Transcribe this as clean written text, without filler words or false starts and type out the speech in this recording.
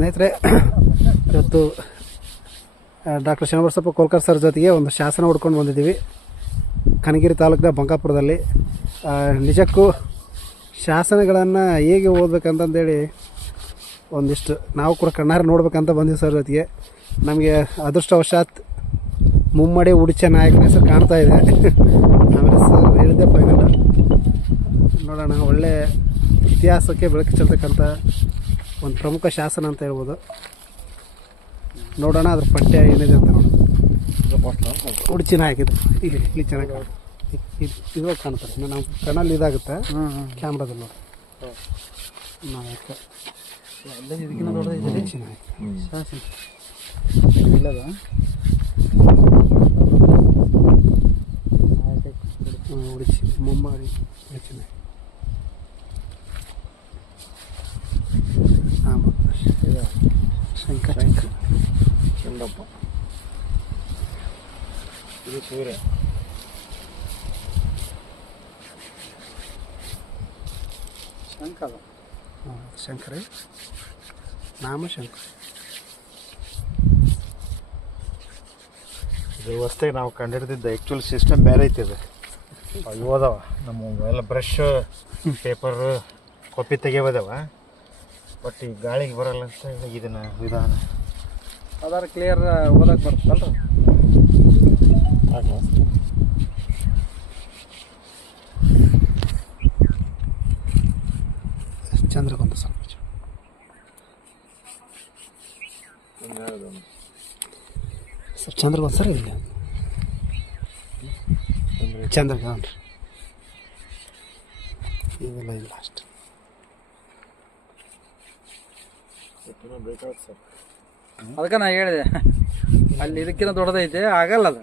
ಸ್ನೇಹಿತರೆ, ಇವತ್ತು doctor Sharanabasappa Kolkar sir ಜೊತೆಗೆ ಒಂದು ಶಾಸನ ಹುಡ್ಕೊಂಡು ಬಂದಿದ್ದೀವಿ ಕನಗಿರಿ ತಾಲೂಕಿನ ಬಂಕಾಪುರದಲ್ಲಿ. ನಿಜಕ್ಕೂ ಶಾಸನಗಳನ್ನು ಹೇಗೆ ಓದಬೇಕಂತಂದೇಳಿ ಒಂದಿಷ್ಟು ನಾವು ಕೂಡ ಕಣ್ಣಾರೆ ನೋಡ್ಬೇಕಂತ ಬಂದಿವಿ ಸರ್ ಜೊತೆಗೆ. ನಮಗೆ ಅದೃಷ್ಟವಶಾತ್ ಮುಮ್ಮಡಿ ಉಡಿಚ ನಾಯಕನ ಹೆಸರು ಕಾಣ್ತಾ ಇದೆ. ಆಮೇಲೆ ಸರ್ ಹೇಳಿದ್ದೆ ಫೈನಲ್. ನೋಡೋಣ, ಒಳ್ಳೆ ಇತಿಹಾಸಕ್ಕೆ ಬೆಳಕು ಚೆಲ್ತಕ್ಕಂಥ ಒಂದು ಪ್ರಮುಖ ಶಾಸನ ಅಂತ ಹೇಳ್ಬೋದು. ನೋಡೋಣ ಅದ್ರ ಪಠ್ಯ ಏನಿದೆ ಅಂತ ನೋಡೋಣ. ಉಡಿಚಿನ ಹಾಕಿದ್ದು ಇಲ್ಲಿ ಚೆನ್ನಾಗಿ ಇದ್ರಾಗ ಕಾಣ್ತಾರೆ. ನಾವು ಕಣ್ಣಲ್ಲಿ ಇದಾಗುತ್ತೆ ಕ್ಯಾಮ್ರಾದಲ್ಲಿ ನೋಡಿ. ನಾಯಕ ಇದಕ್ಕಿಂತ ದೊಡ್ಡದೈತೆ ಉಡಿಚಿನ ಶಾಸನ ಇಲ್ಲದ ಉಡಿಚಿ ಮುಮ್ಮಾಡಿ ಉಡಿಚಿನ ಶಂಕರ ಚಂದಪ್ಪ. ಇದು ಸೂರ್ಯ. ಶಂಕರ ಶಂಕರ ನಾಮ ಶಂಕರ. ಇದು ಹೊಸ್ದಾಗಿ ನಾವು ಕಂಡುಹಿಡಿದಿದ್ದ ಆ್ಯಕ್ಚುಲ್ ಸಿಸ್ಟಮ್ ಬೇರೆ ಐತಿ. ಅದು ಇವು ಅದಾವ ನಮ್ಮ ಎಲ್ಲ ಬ್ರಷ್ ಪೇಪರ್ ಕಾಪಿ ತೆಗಿಯೋದವ, ಬಟ್ ಈ ಗಾಳಿಗೆ ಬರಲ್ಲ ಅಂತ ಇದನ್ನು ವಿಧಾನ ಅದಾರ ಕ್ಲಿಯರ್ ಓದಕ್ಕೆ ಬರ್ತಲ್ಲ. ಚಂದ್ರಗೊಂದು ಸ್ವಲ್ಪ ಸರ್ ಚಂದ್ರಗೊಂದು ಸರ್ ಇಲ್ಲ ಚಂದ್ರಗೊಂದು ಇವೆಲ್ಲ ಇಲ್ಲ ಅಷ್ಟು ಬೇಕಾಗುತ್ತೆ ಸರ್. ಅದಕ್ಕೆ ನಾ ಹೇಳಿದೆ ಅಲ್ಲಿ ಇದಕ್ಕಿಂತ ದೊಡ್ಡದೈತೆ ಆಗಲ್ಲ ಅದು.